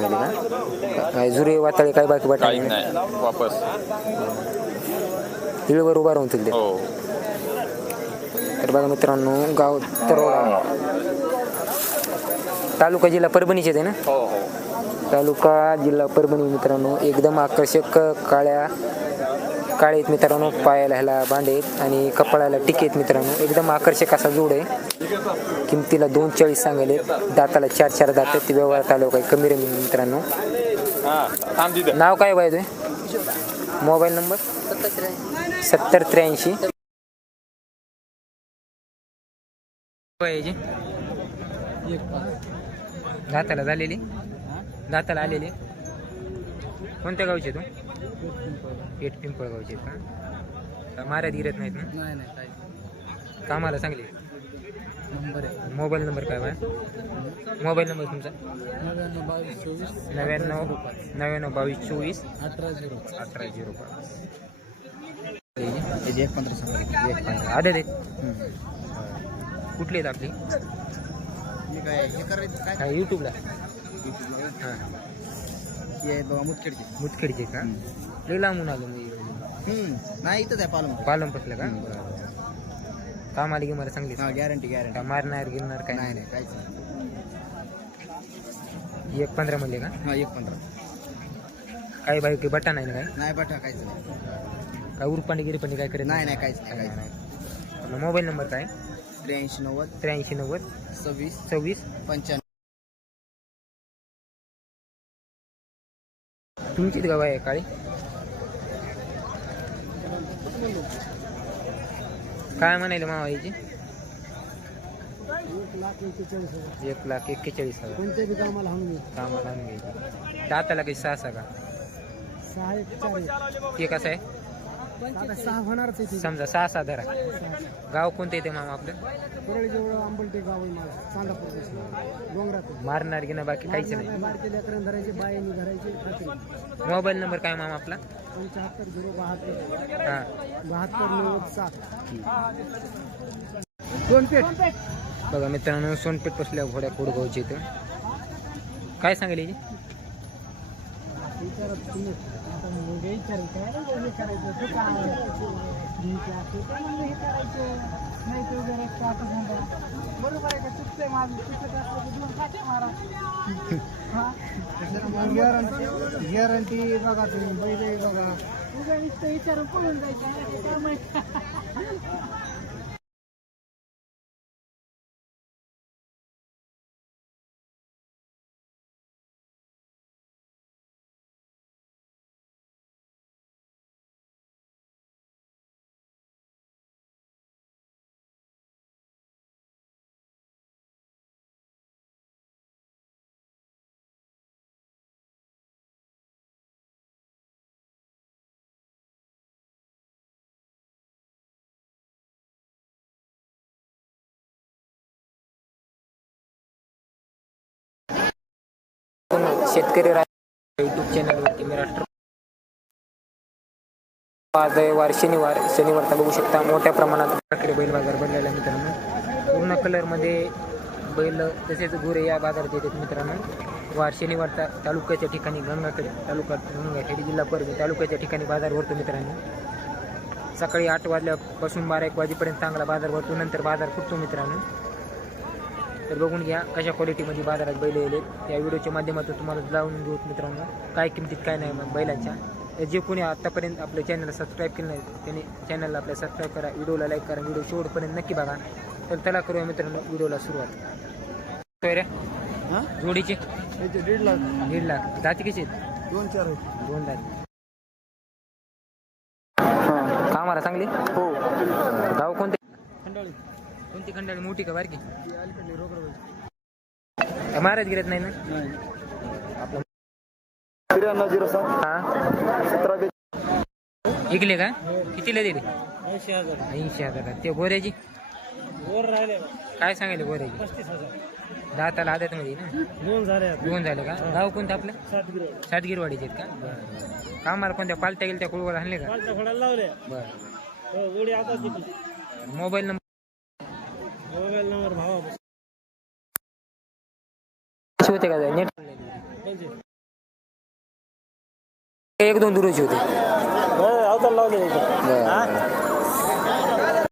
सांगितले का? काय जुरे वाताळे काय बाकी वाटा नाही वापस हिळवर उभा राहून तिथे. हो. तर बघा मित्रांनो, गाव तरोडा, तालुका जिल्हा परभणीचे आहे ना? हो हो. तालुका जिल्हा परभणी मित्रांनो. एकदम आकर्षक काळे आहेत मित्रांनो. पायाला ह्याला भांडे आहेत आणि कपाळाला टिके आहेत मित्रांनो. एकदम आकर्षक असा जोड आहे. किमतीला 240 सांगले. दाताला 4 दात आहेत. व्यवहारात आलो काही कमी रमी मित्रांनो. नाव काय बाय तुझे? Mobile number 7083. दाताला झालेली, दाताला आलेली. कोणत्या गावचे तू? पेठ पिंपळ गावचे का? माऱ्यात गिरत नाहीत ना? नाही नाही काय कामाला चांगले. नंबर आहे. मोबाईल नंबर काय बाय? मोबाईल नंबर तुमचा? 99 22 24 99 22 24 18 18 15 आदे दे. कुठले आहेत आपली? मी काय हे करायचं काय काय यूट्यूबला? हां हे बघा मुतखेडचे. मुतखेडचे का? लई लांबून आलो मी. नाही इथंच आहे पालम. पालम पसलं का? काम आली की मला चांगली. हा गॅरंटी गॅरंटी. मारणार गिरणार काय? नाही नाही काहीच नाही. 1.15 म्हणले का? हा 1.15. काही बाई बट्टा नाही ना काय? नाही बटा काहीच नाही. काय उरपाणी गिरपाणी काय करत नाही नाही काहीच नाही काहीच नाही. आपला मोबाईल नंबर काय? 83 90 83 90 26 26 95. तुमचीच गाव आहे काळी? काय म्हणाले मावा याची? 1,41,000. कोणत्या बी कामाला हाणून कामाला आणून घ्यायची. दाताला काही 6 का? 6 ते कसं आहे? 6 होणारच आहे. समजा 6 धरा. गाव कोणतं येते मामा आपलं? परळी जवळ आंबलटे गाव आहे माझं. चांदापूर डोंगरात. मारणार की ना बाकी काहीच नाही. बारके लेकरं धरायचे, बायांनी धरायचे खात्री. मोबाईल नंबर काय मामा आपला? 75 072 हां 72 97. बघा मित्रांनो, सोनपेठ बसल्या घोड्या कोडगावची इथं. काय सांगेल याची? बरोबर आहे का? चुकतंय माझं. चुकत गॅरंटी बघा तुम्ही. बैल बघा. विचारून पळून जायचं. शेतकरी यूट्यूब चॅनलवरती मी राष्ट्र. आज वार शनिवारचा बघू शकता मोठ्या प्रमाणात बैल बाजार भरलेला मित्रांनो. पूर्ण कलरमध्ये बैल तसेच गुरे या बाजारात येतात मित्रांनो. वार शनिवारचा तालुक्याच्या ठिकाणी गंगाखेड जिल्हा परभणी तालुक्याच्या ठिकाणी बाजार भरतो मित्रांनो. सकाळी 8 वाजल्यापासून 12-1 वाजेपर्यंत चांगला बाजार भरतो. नंतर बाजार फुटतो मित्रांनो. तर बघून घ्या कशा क्वालिटीमध्ये बाजारात बैल येलेत. या व्हिडिओच्या माध्यमातून तुम्हाला जाऊन देऊ मित्रांनो काय किमतीत काय नाही मग बैलांच्या. जे कोणी आत्तापर्यंत आपल्या चॅनलला सबस्क्राईब केलं नाही त्याने चॅनलला आपल्या सबस्क्राईब करा, व्हिडिओला लाईक करा, व्हिडिओ शेवटपर्यंत नक्की बघा. तर त्याला करूया मित्रांनो व्हिडिओला सुरुवात. रे जोडीची 1.5 लाख. 1.5 लाख. दाती कशी आहेत? 2-4 आहेत. 2 दात. कामाला चांगली? हो. गाव कोणते? खंडाळी. कोणती खंडाळी? मोठी का बारकी? अलीकडे रोकडं. महाराज गिरत नाही ना? नाही. आपलं 9307 हां 17 इकले का? कितीला दिले? 80,000. 80,000. ते गोऱ्याची वर राहिले काय सांगायले गोऱ्याची? 35,000. दाताला आदतमध्ये ना? 2 झाले. 2 झाले का? गाव कोणतं आपलं? 7 किलो. सातगिरवाडीचे आहेत का? कामाला कोणत्या पालत्या गेल्या त्या कुळवाला आणले का? पालटा फळाला लावले. बरं. हो जोडी आता किती? मोबाईल नंबर मोबाईल नंबर भावा होते का नेट? एक दोन दुरुची होते अवतार लावले बरं